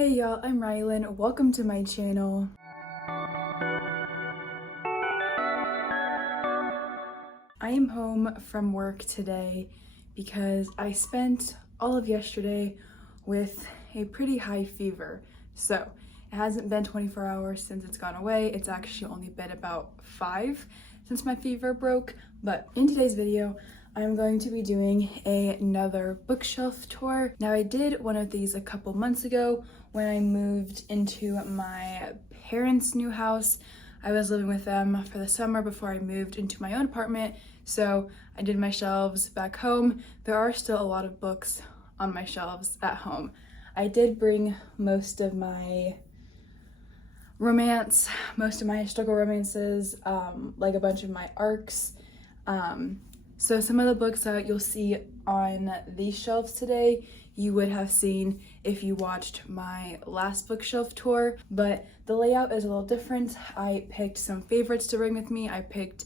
Hey y'all, I'm Rylan. Welcome to my channel. I am home from work today because I spent all of yesterday with a pretty high fever. So it hasn't been 24 hours since it's gone away. It's actually only been about 5 since my fever broke. But in today's video, I'm going to be doing another bookshelf tour. Now I did one of these a couple months ago when I moved into my parents' new house. I was living with them for the summer before I moved into my own apartment, so I did my shelves back home. There are still a lot of books on my shelves at home. I did bring most of my romance, most of my historical romances, like a bunch of my arcs. So some of the books that you'll see on these shelves today, you would have seen if you watched my last bookshelf tour, but the layout is a little different. I picked some favorites to bring with me. I picked,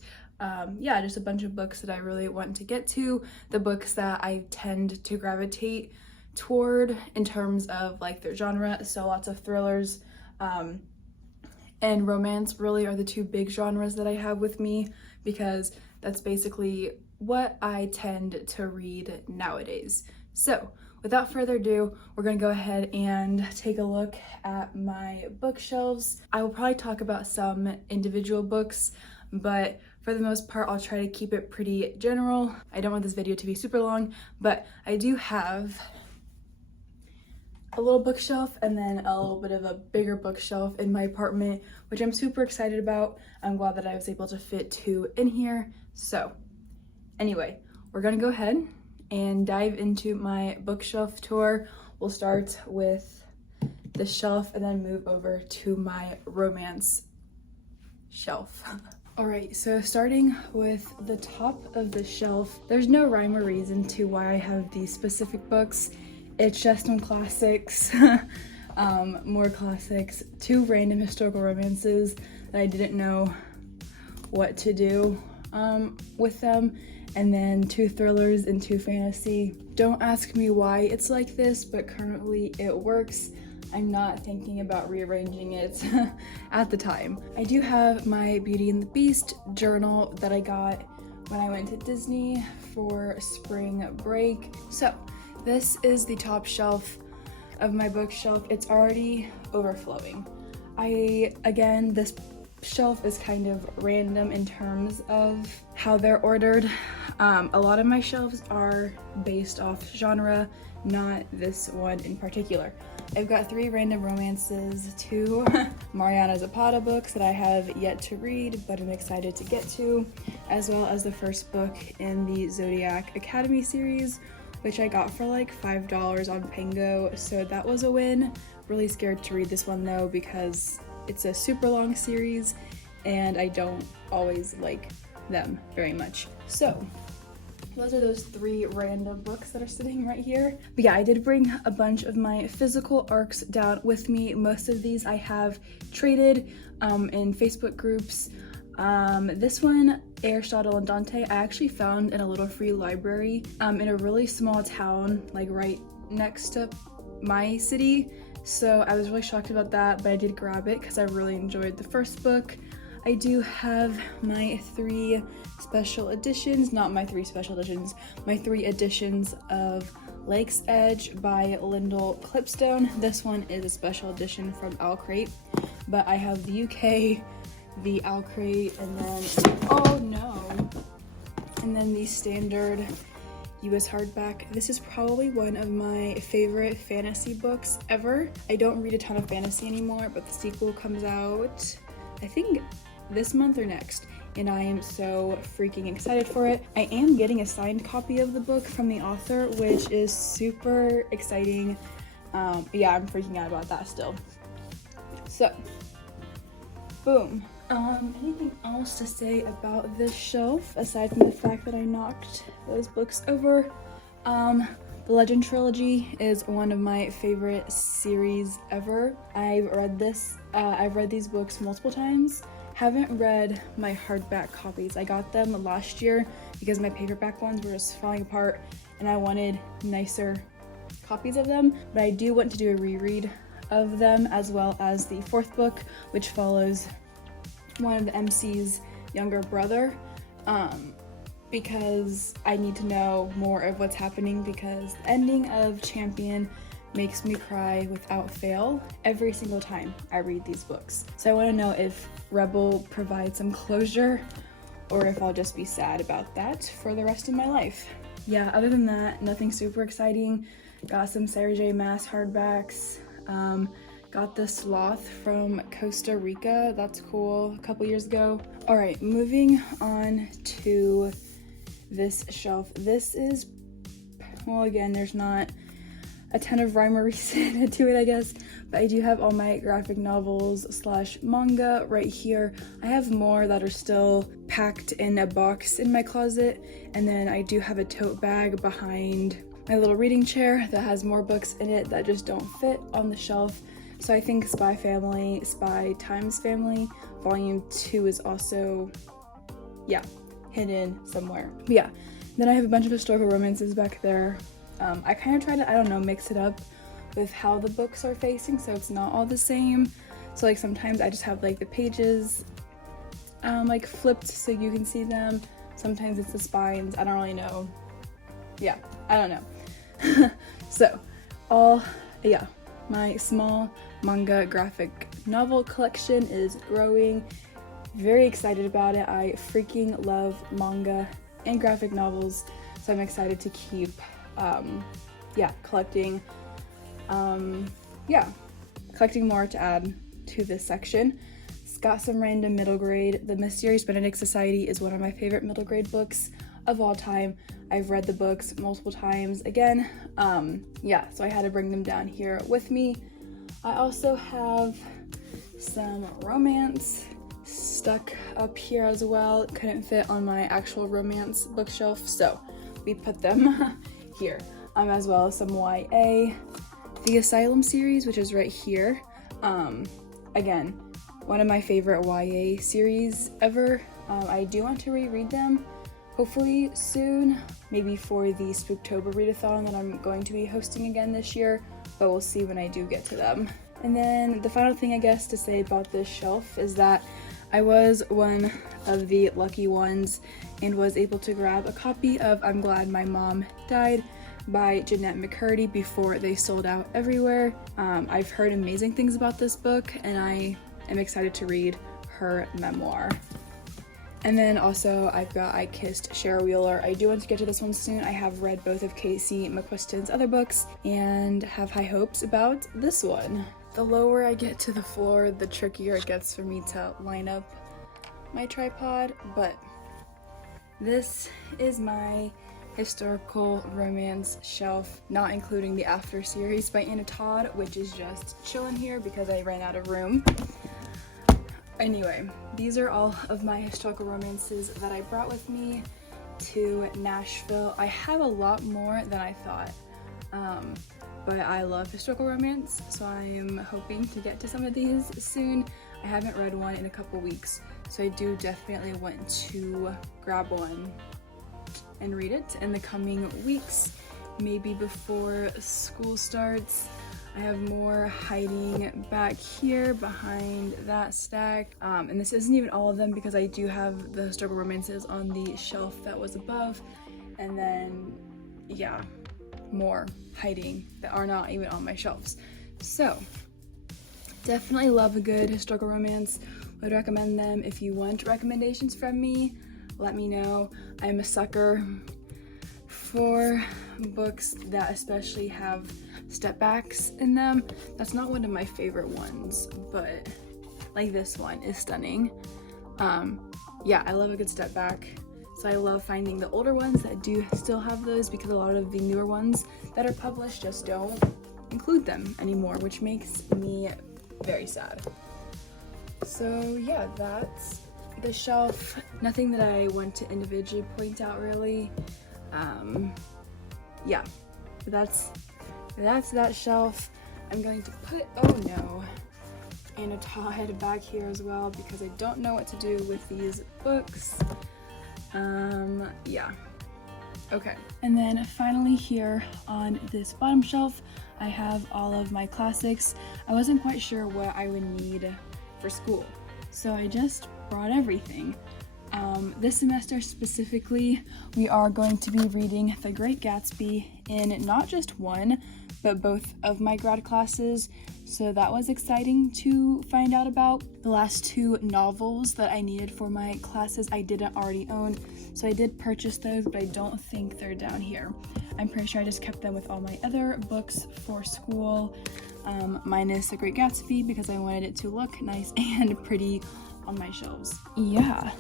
just a bunch of books that I really want to get to, the books that I tend to gravitate toward in terms of like their genre. So lots of thrillers, and romance really are the two big genres that I have with me, because that's basically what I tend to read nowadays. So without further ado, we're gonna go ahead and take a look at my bookshelves. I will probably talk about some individual books, but for the most part, I'll try to keep it pretty general. I don't want this video to be super long, but I do have a little bookshelf and then a little bit of a bigger bookshelf in my apartment, which I'm super excited about. I'm glad that I was able to fit 2 in here. So anyway, we're gonna go ahead and dive into my bookshelf tour. We'll start with the shelf and then move over to my romance shelf. All right, so starting with the top of the shelf, there's no rhyme or reason to why I have these specific books. It's just some classics, more classics, 2 random historical romances that I didn't know what to do with them, and then 2 thrillers and 2 fantasy. Don't ask me why it's like this, but currently it works. I'm not thinking about rearranging it at the time. I do have my Beauty and the Beast journal that I got when I went to Disney for spring break. So this is the top shelf of my bookshelf. It's already overflowing. Again, this shelf is kind of random in terms of how they're ordered. A lot of my shelves are based off genre, not this one in particular. I've got 3 random romances, 2 Mariana Zapata books that I have yet to read but I'm excited to get to, as well as the first book in the Zodiac Academy series, which I got for like $5 on Pango, so that was a win. Really scared to read this one though because it's a super long series and I don't always like them very much. So those are those 3 random books that are sitting right here. But yeah, I did bring a bunch of my physical arcs down with me. Most of these I have traded in Facebook groups. This one, Aristotle and Dante, I actually found in a little free library in a really small town, like right next to my city. So I was really shocked about that, but I did grab it because I really enjoyed the first book. I do have my 3 special editions, not my 3 special editions, my 3 editions of Lake's Edge by Lyndall Clipstone. This one is a special edition from Owl Crate, but I have the UK, the Owl Crate, and then the standard US hardback. This is probably one of my favorite fantasy books ever. I don't read a ton of fantasy anymore, but the sequel comes out, I think, this month or next, and I am so freaking excited for it. I am getting a signed copy of the book from the author, which is super exciting. Yeah, I'm freaking out about that still. So, boom. Anything else to say about this shelf aside from the fact that I knocked those books over? The Legend Trilogy is one of my favorite series ever. I've read these books multiple times. Haven't read my hardback copies. I got them last year because my paperback ones were just falling apart and I wanted nicer copies of them, but I do want to do a reread of them, as well as the fourth book, which follows one of the MC's younger brother, because I need to know more of what's happening, because the ending of Champion makes me cry without fail every single time I read these books. So I want to know if Rebel provides some closure, or if I'll just be sad about that for the rest of my life. Yeah, other than that, nothing super exciting. Got some Sarah J. Maas hardbacks. Got the Sloth from Costa Rica. That's cool, a couple years ago. All right, moving on to this shelf. This is, well, again, there's not a ton of rhyme or reason to it, I guess, but I do have all my graphic novels / manga right here. I have more that are still packed in a box in my closet, and then I do have a tote bag behind my little reading chair that has more books in it that just don't fit on the shelf. So I think Spy Times Family Volume 2 is also, yeah, hidden somewhere. But yeah, then I have a bunch of historical romances back there. I kind of try to, I don't know, mix it up with how the books are facing, so it's not all the same. So like sometimes I just have like the pages like flipped so you can see them. Sometimes it's the spines. I don't really know. Yeah, I don't know. So my small manga graphic novel collection is growing. Very excited about it. I freaking love manga and graphic novels, so I'm excited to keep collecting more to add to this section. It's got some random middle grade. The Mysterious Benedict Society is one of my favorite middle grade books of all time. I've read the books multiple times again. So I had to bring them down here with me. I also have some romance stuck up here as well. Couldn't fit on my actual romance bookshelf, so we put them here. As well as some YA. The Asylum series, which is right here. Again, one of my favorite YA series ever. I do want to reread them, hopefully soon, maybe for the Spooktober readathon that I'm going to be hosting again this year, but we'll see when I do get to them. And then the final thing I guess to say about this shelf is that I was one of the lucky ones and was able to grab a copy of I'm Glad My Mom Died by Jeanette McCurdy before they sold out everywhere. I've heard amazing things about this book, and I am excited to read her memoir. And then also I've got I Kissed Shara Wheeler. I do want to get to this one soon. I have read both of Casey McQuiston's other books and have high hopes about this one. The lower I get to the floor, the trickier it gets for me to line up my tripod, but this is my historical romance shelf, not including the After series by Anna Todd, which is just chilling here because I ran out of room. Anyway, these are all of my historical romances that I brought with me to Nashville. I have a lot more than I thought, but I love historical romance, so I am hoping to get to some of these soon. I haven't read one in a couple weeks, so I do definitely want to grab one and read it in the coming weeks, maybe before school starts. I have more hiding back here behind that stack, and this isn't even all of them because I do have the historical romances on the shelf that was above, and then yeah, more hiding that are not even on my shelves. So definitely love a good historical romance. Would recommend them. If you want recommendations from me, let me know. I'm a sucker for books that especially have step backs in them. That's not one of my favorite ones, but like this one is stunning. Yeah, I love a good step back. So I love finding the older ones that do still have those, because a lot of the newer ones that are published just don't include them anymore, which makes me very sad. So yeah, that's the shelf. Nothing that I want to individually point out really. Yeah, that's that shelf. I'm going to put, oh no, Anna Todd back here as well because I don't know what to do with these books. Yeah, okay. And then finally here on this bottom shelf, I have all of my classics. I wasn't quite sure what I would need for school, so I just brought everything. This semester specifically, we are going to be reading The Great Gatsby in not just one, but both of my grad classes, so that was exciting to find out about. The last two novels that I needed for my classes I didn't already own, so I did purchase those, but I don't think they're down here. I'm pretty sure I just kept them with all my other books for school, minus The Great Gatsby because I wanted it to look nice and pretty on my shelves. Yeah.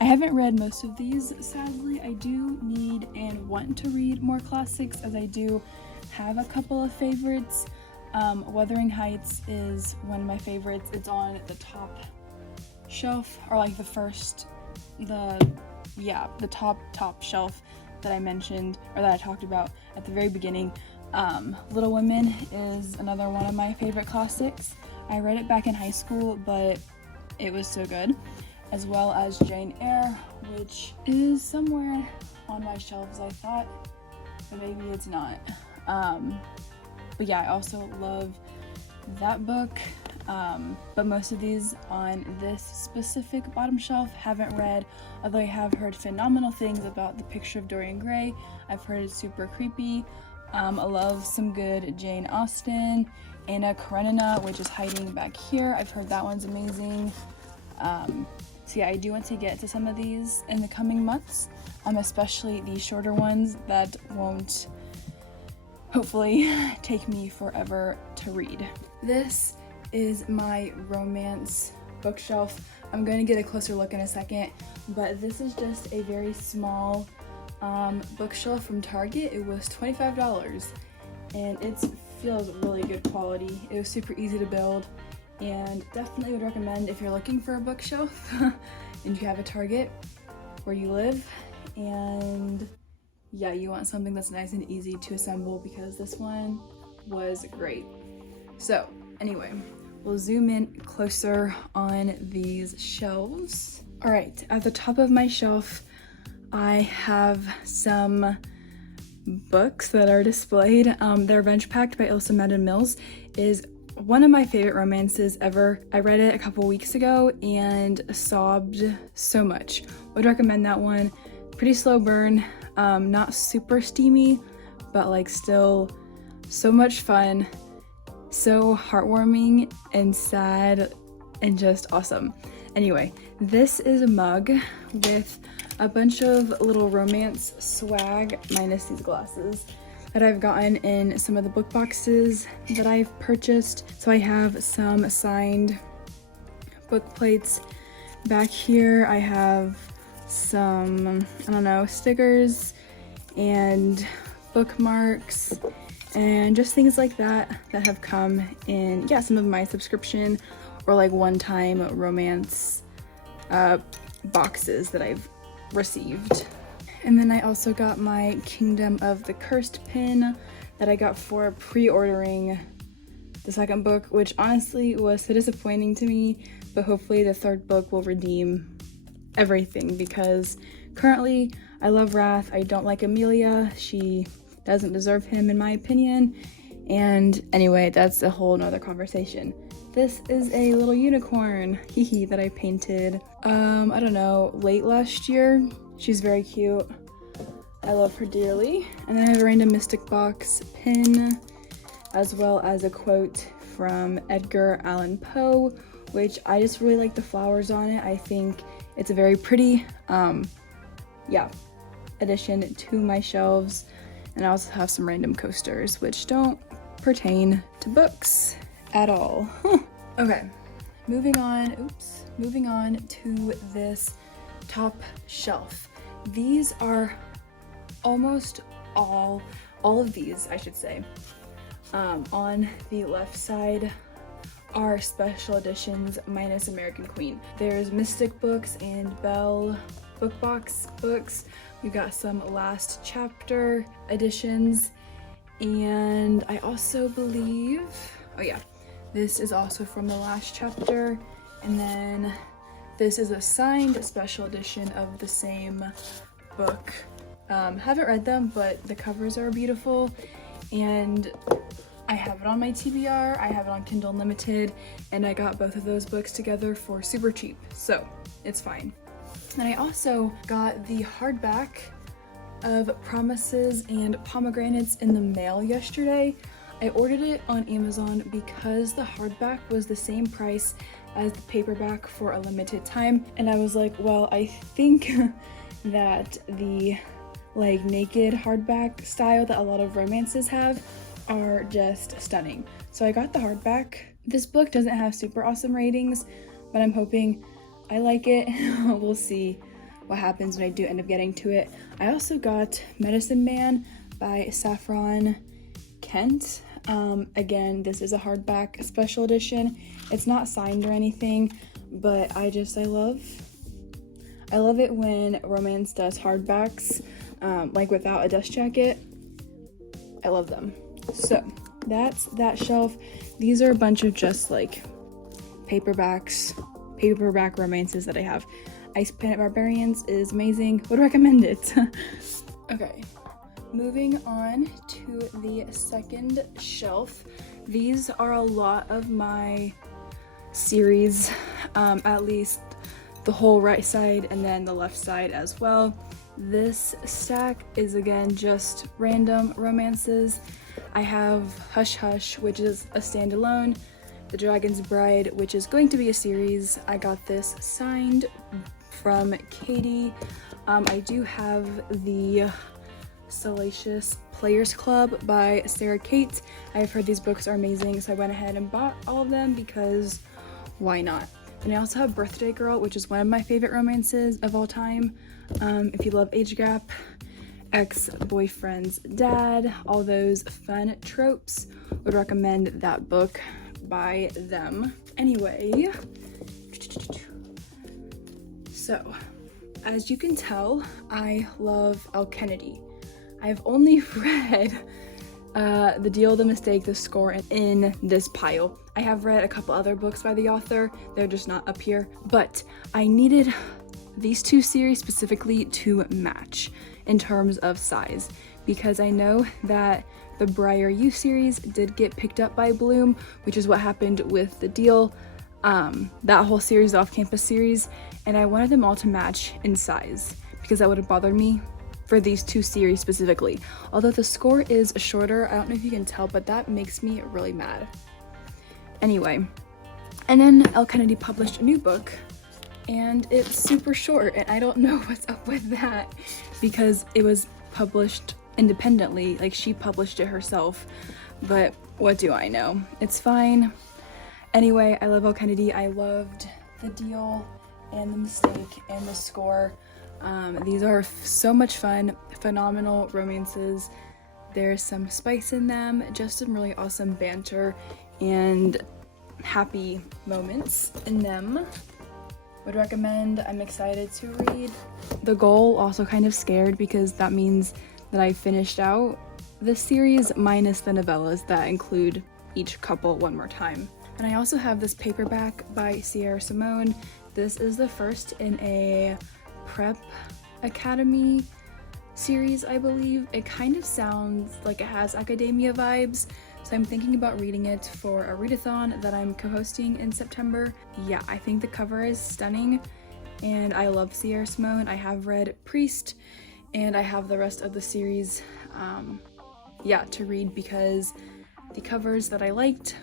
I haven't read most of these, sadly. I do need and want to read more classics, as I do have a couple of favorites. Wuthering Heights is one of my favorites. It's on the top shelf, or like the top shelf that I mentioned, or that I talked about at the very beginning. Little Women is another one of my favorite classics. I read it back in high school, but it was so good. As well as Jane Eyre, which is somewhere on my shelves, I thought, but maybe it's not. But yeah, I also love that book, but most of these on this specific bottom shelf haven't read, although I have heard phenomenal things about The Picture of Dorian Gray. I've heard it's super creepy. I love some good Jane Austen. Anna Karenina, which is hiding back here. I've heard that one's amazing. So yeah, I do want to get to some of these in the coming months, especially the shorter ones that won't hopefully take me forever to read. This is my romance bookshelf. I'm going to get a closer look in a second, but this is just a very small bookshelf from Target. It was $25 and it feels really good quality. It was super easy to build, and definitely would recommend if you're looking for a bookshelf and you have a Target where you live, and yeah, you want something that's nice and easy to assemble, because this one was great. So anyway, we'll zoom in closer on these shelves. All right, at the top of my shelf, I have some books that are displayed. They're Bench Packed by Ilsa Madden Mills is one of my favorite romances ever. I read it a couple weeks ago and sobbed so much. Would recommend that one. Pretty slow burn, not super steamy, but like still so much fun, so heartwarming and sad and just awesome. Anyway, this is a mug with a bunch of little romance swag, minus these glasses, that I've gotten in some of the book boxes that I've purchased. So I have some signed book plates. Back here I have some, I don't know, stickers and bookmarks and just things like that that have come in, yeah, some of my subscription or like one-time romance boxes that I've received. And then I also got my Kingdom of the Cursed pin that I got for pre-ordering the second book, which honestly was so disappointing to me, but hopefully the third book will redeem everything, because currently I love Wrath. I don't like Amelia. She doesn't deserve him in my opinion. And anyway, that's a whole nother conversation. This is a little unicorn, hee that I painted, I don't know, late last year. She's very cute. I love her dearly. And then I have a random Mystic Box pin, as well as a quote from Edgar Allan Poe, which I just really like the flowers on it. I think it's a very pretty, addition to my shelves. And I also have some random coasters, which don't pertain to books at all. Okay, moving on to this top shelf. These are almost all of these, I should say, on the left side are special editions minus American Queen. There's Mystic books and Belle book box books. We've got some Last Chapter editions, and I also believe, oh yeah, this is also from the Last Chapter, and then this is a signed special edition of the same book. Haven't read them, but the covers are beautiful, and I have it on my TBR, I have it on Kindle Unlimited, and I got both of those books together for super cheap, so it's fine. And I also got the hardback of Promises and Pomegranates in the mail yesterday. I ordered it on Amazon because the hardback was the same price as the paperback for a limited time, and I was like, well, I think that the like naked hardback style that a lot of romances have are just stunning. So I got the hardback. This book doesn't have super awesome ratings, but I'm hoping I like it. We'll see what happens when I do end up getting to it. I also got Medicine Man by Saffron Kent. Again, this is a hardback special edition. It's not signed or anything, but I love it when romance does hardbacks, like without a dust jacket. I love them. So that's that shelf. These are a bunch of just like paperback romances that I have. Ice Planet Barbarians is amazing. Would recommend it. Okay, moving on to the second shelf. These are a lot of my series, at least the whole right side and then the left side as well. This stack is again just random romances. I have Hush Hush, which is a standalone, The Dragon's Bride, which is going to be a series. I got this signed from Katie. I do have the Salacious Players Club by Sarah Kate. I've heard these books are amazing, so I went ahead and bought all of them because why not? And I also have Birthday Girl, which is one of my favorite romances of all time. If you love age gap, ex-boyfriend's dad, all those fun tropes, would recommend that book by them. Anyway, so as you can tell, I love Elle Kennedy. I've only read The Deal, The Mistake, The Score in this pile. I have read a couple other books by the author. They're just not up here, but I needed these two series specifically to match in terms of size, because I know that the Briar U series did get picked up by Bloom, which is what happened with The Deal, that whole series, the off-campus series, and I wanted them all to match in size because that would have bothered me for these two series specifically. Although the Score is shorter, I don't know if you can tell, but that makes me really mad. Anyway, and then Elle Kennedy published a new book, and it's super short, and I don't know what's up with that because it was published independently, like she published it herself, but what do I know? It's fine. Anyway, I love Elle Kennedy. I loved The Deal and The Mistake and The Score. These are so much fun, phenomenal romances. There's some spice in them, just some really awesome banter and happy moments in them. Would recommend. I'm excited to read. The Goal, also kind of scared because that means that I finished out this series minus the novellas that include each couple one more time. And I also have this paperback by Sierra Simone. This is the first in a prep academy series, I believe. It kind of sounds like it has academia vibes, so I'm thinking about reading it for a readathon that I'm co-hosting in September. Yeah, I think the cover is stunning, and I love Sierra Simone. I have read Priest, and I have the rest of the series, to read because the covers that I liked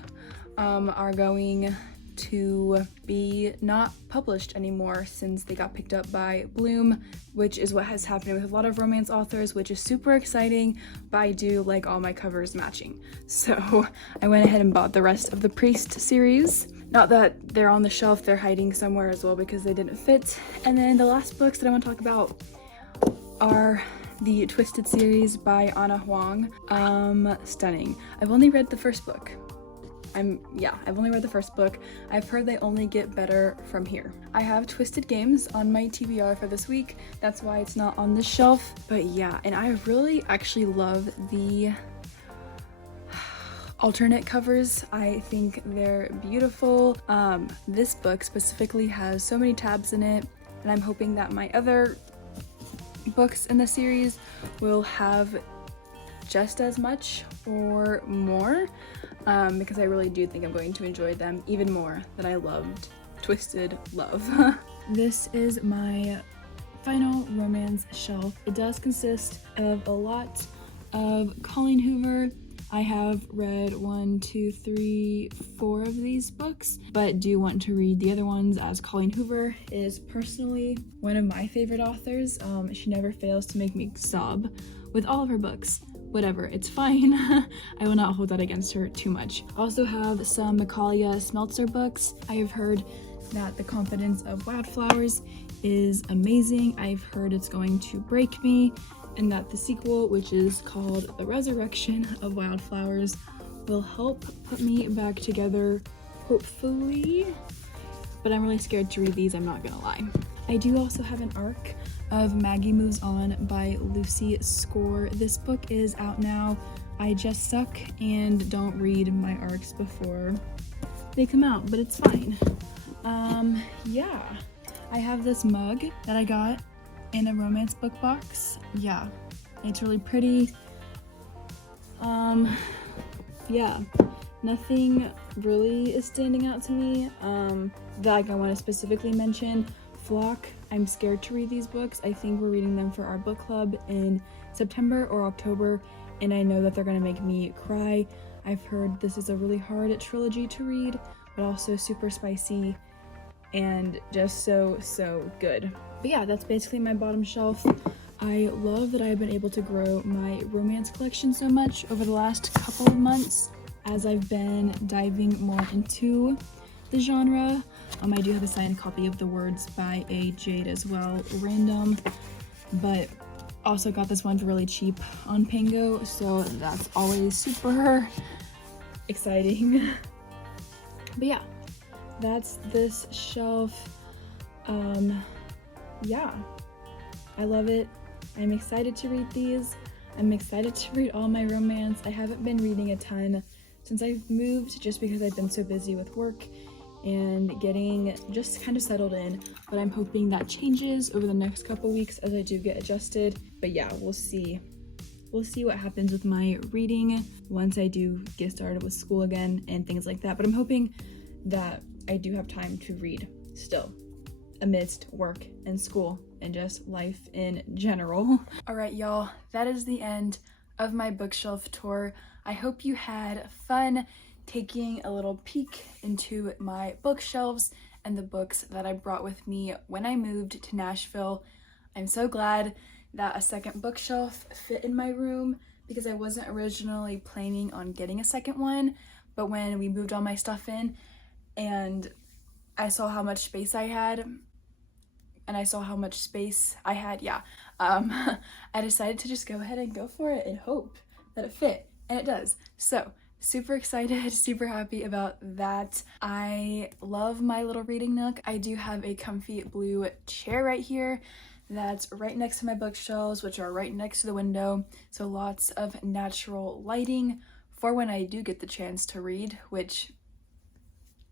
are going to be not published anymore since they got picked up by Bloom, which is what has happened with a lot of romance authors, which is super exciting, but I do like all my covers matching. So I went ahead and bought the rest of the Priest series. Not that they're on the shelf, they're hiding somewhere as well because they didn't fit. And then the last books that I want to talk about are the Twisted series by Anna Huang. Stunning. I've only read the first book. I've only read the first book. I've heard they only get better from here. I have Twisted Games on my TBR for this week. That's why it's not on this shelf. But yeah, and I really actually love the alternate covers. I think they're beautiful. This book specifically has so many tabs in it, and I'm hoping that my other books in the series will have just as much or more. because I really do think I'm going to enjoy them even more than I loved Twisted Love. This is my final romance shelf. It does consist of a lot of Colleen Hoover. I have read 1, 2, 3, 4 of these books, but do want to read the other ones, as Colleen Hoover is personally one of my favorite authors. She never fails to make me sob with all of her books. Whatever, it's fine. I will not hold that against her too much. Also have some Macalia Smeltzer books. I have heard that The Confidence of Wildflowers is amazing. I've heard it's going to break me, and that the sequel, which is called The Resurrection of Wildflowers, will help put me back together, hopefully. But I'm really scared to read these, I'm not gonna lie. I do also have an arc of Maggie Moves On by Lucy Score. This book is out now. I just suck and don't read my arcs before they come out, but it's fine. Yeah. I have this mug that I got in a romance book box. Yeah, it's really pretty. Yeah, nothing really is standing out to me that I want to specifically mention. Flock, I'm scared to read these books. I think we're reading them for our book club in September or October, and I know that they're gonna make me cry. I've heard this is a really hard trilogy to read, but also super spicy and just so good. But yeah, that's basically my bottom shelf. I love that I've been able to grow my romance collection so much over the last couple of months as I've been diving more into the genre. I do have a signed copy of The Words by A. Jade as well, random, but also got this one for really cheap on Pango, so that's always super exciting. But yeah, that's this shelf. Yeah, I love it. I'm excited to read these. I'm excited to read all my romance. I haven't been reading a ton since I've moved, just because I've been so busy with work and getting just kind of settled in, but I'm hoping that changes over the next couple weeks as I do get adjusted. But yeah, we'll see what happens with my reading once I do get started with school again and things like that. But I'm hoping that I do have time to read still amidst work and school and just life in general. All right, y'all, that is the end of my bookshelf tour. I hope you had fun taking a little peek into my bookshelves and the books that I brought with me when I moved to Nashville. I'm so glad that a second bookshelf fit in my room, because I wasn't originally planning on getting a second one, but when we moved all my stuff in and I saw how much space I had, I decided to just go ahead and go for it and hope that it fit, and it does. So super excited, super happy about that. I love my little reading nook. I do have a comfy blue chair right here that's right next to my bookshelves, which are right next to the window, so lots of natural lighting for when I do get the chance to read, which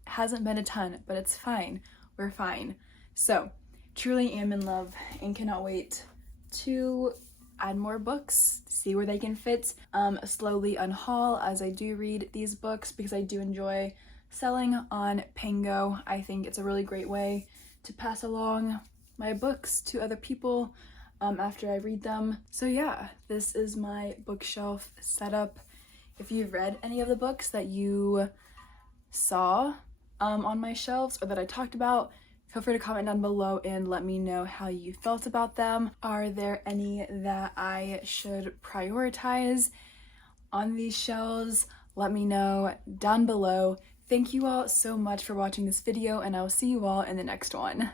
hasn't been a ton, but it's fine. We're fine. So truly am in love and cannot wait to add more books, see where they can fit, slowly unhaul as I do read these books, because I do enjoy selling on Pango. I think it's a really great way to pass along my books to other people after I read them. So yeah, this is my bookshelf setup. If you've read any of the books that you saw on my shelves or that I talked about, feel free to comment down below and let me know how you felt about them. Are there any that I should prioritize on these shelves? Let me know down below. Thank you all so much for watching this video, and I will see you all in the next one.